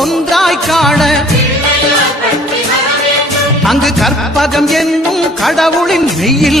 ஒன்றாய் காண. அங்கு கற்பகம் என்னும் கடவுளின் மெயில்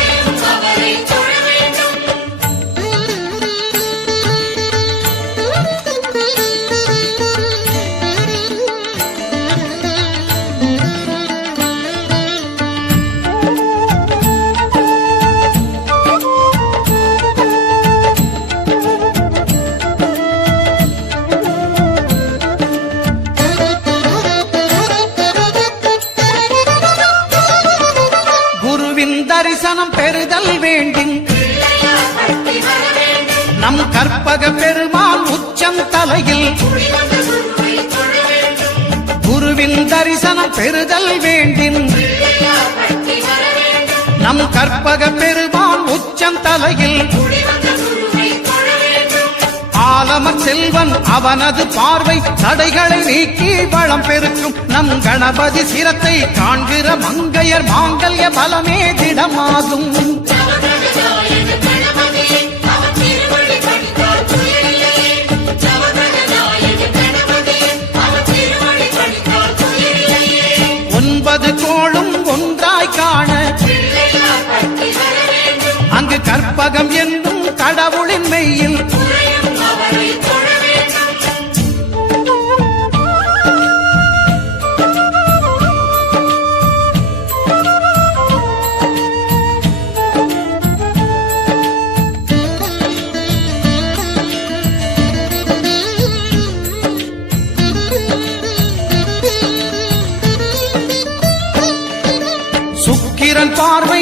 கற்பக பெருமாள் உச்சம் தலையில். குருவின் தரிசனம் பெறுதல் வேண்டின். நம் கற்பக பெருமாள் உச்சம் தலையில். ஆலமர் செல்வன் அவனது பார்வை தடைகளை நீக்கி வளம் பெருக்கும். நம் கணபதி சிரத்தை காண்கிற மங்கையர் மாங்கல்ய பலமே திடமாகும். கற்பகம் என்னும் கடவுளின் மெய்யில். சுக்கிரன் பார்வை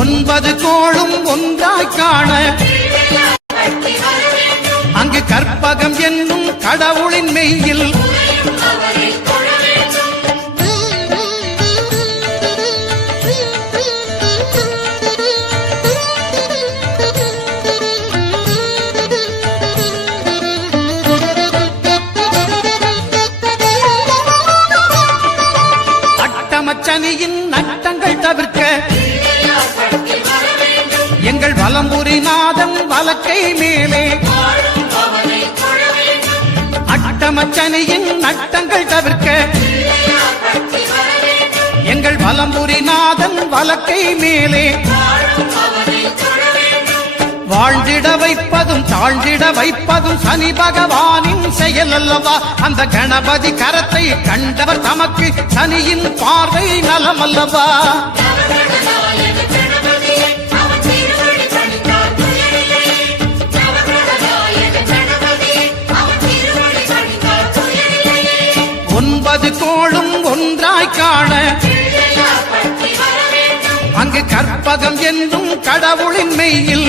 ஒன்பது கோளும் ஒன்றாய் காண கல்வியின் நட்டங்கள் தவிர்க்க எங்கள் வலம்புரி நாதம் வழக்கை மேலே அட்டமச்சனையின் நட்டங்கள் தவிர்க்க எங்கள் வலம்புரி நாதம் வழக்கை மேலே வாழ்ந்திட வைப்பதும் தாழ்ந்திட வைப்பதும் சனி பகவானின் செயல் அல்லவா? அந்த கணபதி கரத்தை கண்டவர் தமக்கு சனியின் பார்வை நலம் அல்லவா? ஒன்பது கோளும் ஒன்றாய் காண. அங்கு கற்பகம் என்றும் கடவுளின் மெய்யில்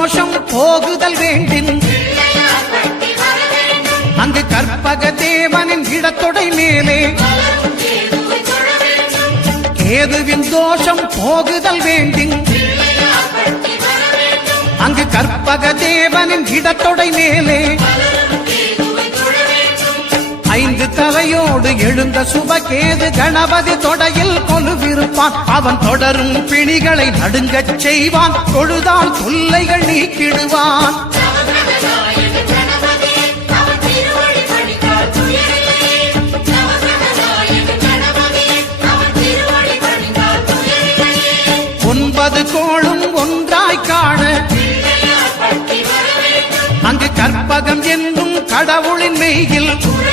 தோஷம் போகுதல் வேண்டின் வேண்டும். அங்கு கற்பக தேவனின் இடத்தொடை மேலே. கேதுவின் தோஷம் போகுதல் வேண்டின் வேண்டும். அங்கு கற்பக தேவனின் இடத்தொடை மேலே. வேண்டும் தலையோடு எழுந்த சுபகேது கணபதி தொடையில் கொலுவிருப்பான். அவன் தொடரும் பிணிகளை நடுங்கச் செய்வான். தொழுதால் தொல்லைகள் நீக்கிடுவான். ஒன்பது கோளும் ஒன்றாய் காண. அங்கு கற்பகம் என்றும் கடவுளின் மெய்யில் உறையும்